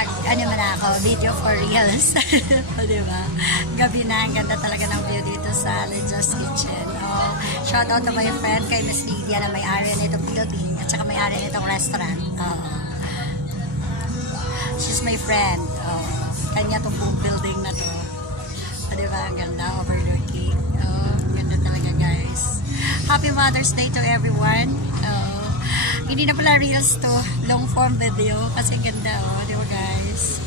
ano man ako, video for reals. O, diba? Gabi na, ang ganda talaga ng view dito sa Leja's Kitchen. Oh, shout out to my friend kay Miss Lydia na may-ari nitong building at saka may-ari nitong restaurant. Oh. She's my friend. Oh, kanya tong building na to. O, diba? Ang ganda, overlooking. Oh, ang ganda talaga, guys. Happy Mother's Day to everyone. Oh. Hindi na pala reels to, long form video kasi ganda, oh, di ba guys?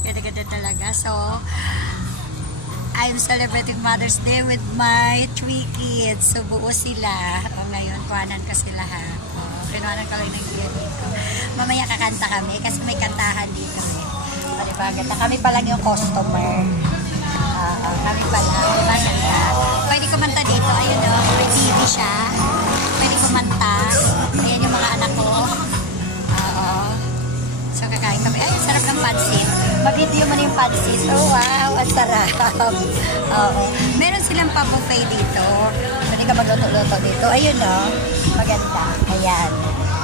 Ganda-ganda talaga. So, I'm celebrating Mother's Day with my 3 kids. So, buo sila. O, ngayon, kuhanan ko sila ha. O, kinuhanan ko lang ng gear dito. Mamaya kakanta kami kasi may kantahan dito eh. O, di ba? Ganda. Kami pa lang yung customer. Kami pa lang. Di ba? Ganda. Pwede kumanta dito. Ayun o, may TV siya. Pwede kumanta. Ayan yung mga anak ko. Oo. So, kakain kami. Ay, sarap ng pansit. Mag-video mo na yung pansit. Oh, wow. Ang sarap. Oo. Meron silang pa-buffet dito. Pwede ka magluto-luto dito. Ayun o. Maganda. Ayan.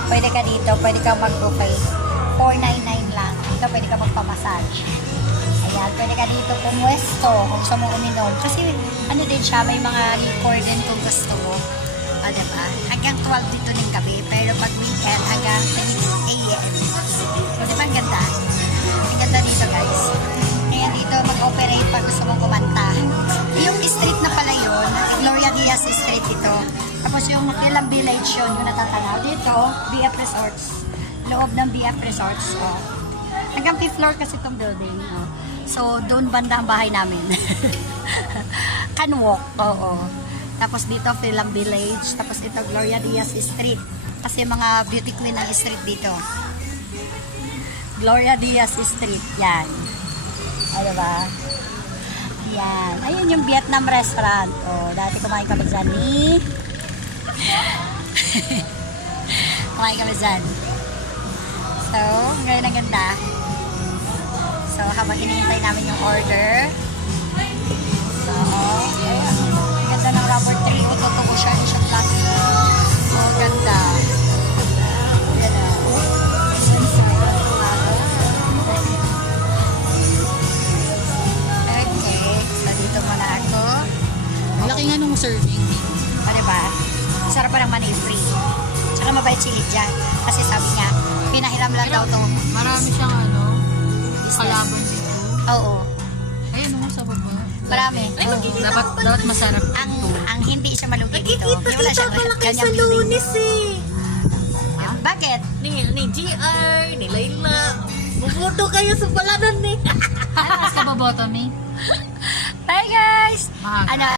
Pwede ka dito. Pwede ka mag-buffet. $4.99 lang. Dito pwede ka magpamassage. Ayan. Pwede ka dito pumwesto kung gusto mo uminom. Kasi ano din siya. May mga liquor din kung gusto mo. O, diba? Hanggang 12 dito ng gabi. Pero pag weekend, hanggang 10 a.m. O, diba? Ang ganda. Ang ganda dito, guys. Ngayon dito, mag-operate pag gusto mong kumanta. Yung street na pala yun, Gloria Diaz Street ito. Tapos yung Kilang Village yun, yung natatanaw. Dito, BF Resorts. Loob ng BF Resorts. O. Hanggang 5th floor kasi itong building. O. So, doon banda ang bahay namin. Can walk. Oo. Tapos dito, Kilang Village. Tapos ito, Gloria Diaz Street. Kasi mga beauty queen ang street dito. Gloria Diaz Street. Yan. O, diba? Yan. Ayun yung Vietnam restaurant. O, dati kumain kami dyan ni... kumain kami dyan. So, ngayon ang ganda. So, habang hinihintay namin yung order. So, ayan. Ganda ng rubber tree. O, totoo siya. Hindi siya plastic. O, ganda. Yan o. Okay. So, dito muna ako. Laki nga nung serving. O, diba? Sarap pa naman free. Tsaka mabait si Lydia. Kasi sabi niya, pinahiram lang daw ito. Marami siyang kalaban dito. Oo. Ayun mo sa baba. Marami. Dapat masarap. Ang hindi siya malugi dito. Nakikita kita pala kayo sa building. Lunes eh. Bakit? Ni GR, ni Layla. Bubuto kayo sa palanan eh. Ano mas kaboboto, Mi? Bye guys! Mahaba. Ano,